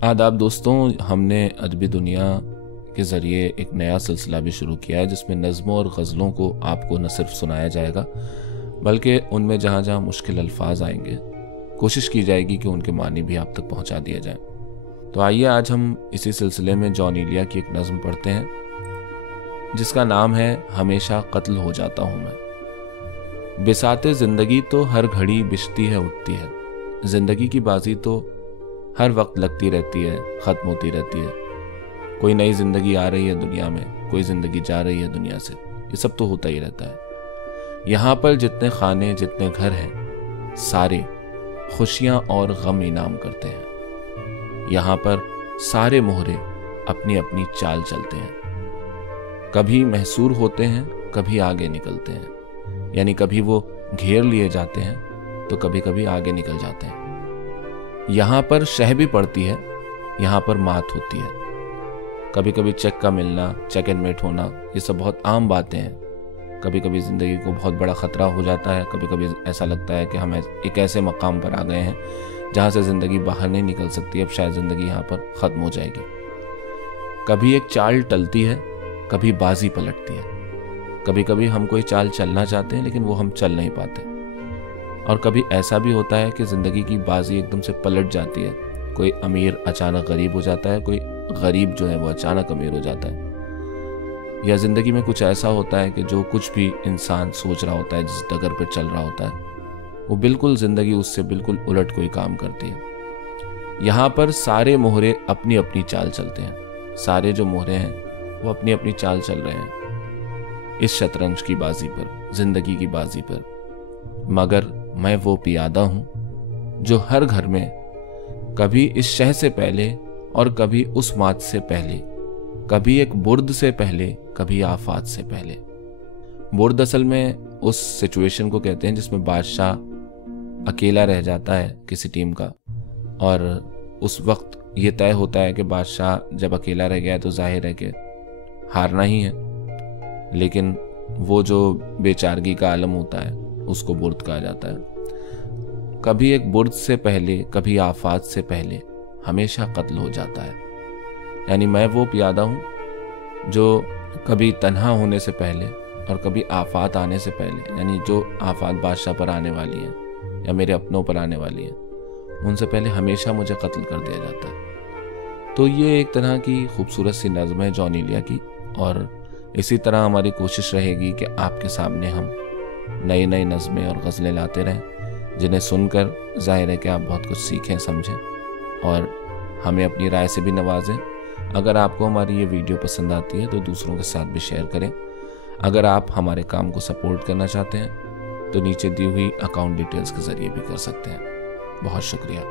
आदाब दोस्तों, हमने अदबी दुनिया के ज़रिए एक नया सिलसिला भी शुरू किया है जिसमें नज़्मों और गज़लों को आपको न सिर्फ सुनाया जाएगा बल्कि उनमें जहाँ जहाँ मुश्किल अल्फाज आएंगे कोशिश की जाएगी कि उनके मानी भी आप तक पहुँचा दिया जाए। तो आइए आज हम इसी सिलसिले में जॉन इलिया की एक नज़्म पढ़ते हैं जिसका नाम है हमेशा कत्ल हो जाता हूँ मैं। बिसाते ज़िंदगी तो हर घड़ी बिछती है उठती है, ज़िंदगी की बाजी तो हर वक्त लगती रहती है, ख़त्म होती रहती है। कोई नई ज़िंदगी आ रही है दुनिया में, कोई ज़िंदगी जा रही है दुनिया से, ये सब तो होता ही रहता है। यहाँ पर जितने खाने जितने घर हैं सारे खुशियाँ और गम इनाम करते हैं। यहाँ पर सारे मोहरे अपनी अपनी चाल चलते हैं, कभी महसूर होते हैं कभी आगे निकलते हैं, यानी कभी वो घेर लिए जाते हैं तो कभी कभी आगे निकल जाते हैं। यहाँ पर शह भी पड़ती है, यहाँ पर मात होती है। कभी कभी चेक का मिलना, चेक एंड मेट होना, ये सब बहुत आम बातें हैं। कभी कभी ज़िंदगी को बहुत बड़ा ख़तरा हो जाता है, कभी कभी ऐसा लगता है कि हम एक ऐसे मकाम पर आ गए हैं जहाँ से ज़िंदगी बाहर नहीं निकल सकती, अब शायद ज़िंदगी यहाँ पर ख़त्म हो जाएगी। कभी एक चाल टलती है, कभी बाजी पलटती है। कभी कभी हम कोई चाल चलना चाहते हैं लेकिन वो हम चल नहीं पाते। और कभी ऐसा भी होता है कि ज़िंदगी की बाजी एकदम से पलट जाती है। कोई अमीर अचानक गरीब हो जाता है, कोई गरीब जो है वो अचानक अमीर हो जाता है। या ज़िंदगी में कुछ ऐसा होता है कि जो कुछ भी इंसान सोच रहा होता है, जिस डगर पर चल रहा होता है, वो बिल्कुल ज़िंदगी उससे बिल्कुल उलट कोई काम करती है। यहाँ पर सारे मोहरे अपनी अपनी चाल चलते हैं। सारे जो मोहरे हैं वो अपनी अपनी चाल चल रहे हैं इस शतरंज की बाजी पर, ज़िंदगी की बाजी पर। मगर मैं वो पियादा हूँ जो हर घर में कभी इस शह से पहले और कभी उस मात से पहले, कभी एक बुर्द से पहले, कभी आफात से पहले। बुर्द असल में उस सिचुएशन को कहते हैं जिसमें बादशाह अकेला रह जाता है किसी टीम का, और उस वक्त ये तय होता है कि बादशाह जब अकेला रह गया है तो जाहिर है कि हारना ही है। लेकिन वो जो बेचारगी का आलम होता है उसको बुर्द कहा जाता है। कभी एक बुर्द से पहले, कभी आफात से पहले हमेशा कत्ल हो जाता है। यानी मैं वो पियादा हूँ जो कभी तन्हा होने से पहले और कभी आफात आने से पहले, यानी जो आफात बादशाह पर आने वाली है या मेरे अपनों पर आने वाली है, उनसे पहले हमेशा मुझे कत्ल कर दिया जाता है। तो ये एक तरह की खूबसूरत सी नज़्म है जॉन इलिया की, और इसी तरह हमारी कोशिश रहेगी कि आपके सामने हम नई नई नज़में और गज़लें लाते रहें जिन्हें सुनकर जाहिर है कि आप बहुत कुछ सीखें, समझें और हमें अपनी राय से भी नवाजें। अगर आपको हमारी ये वीडियो पसंद आती है तो दूसरों के साथ भी शेयर करें। अगर आप हमारे काम को सपोर्ट करना चाहते हैं तो नीचे दी हुई अकाउंट डिटेल्स के ज़रिए भी कर सकते हैं। बहुत शुक्रिया।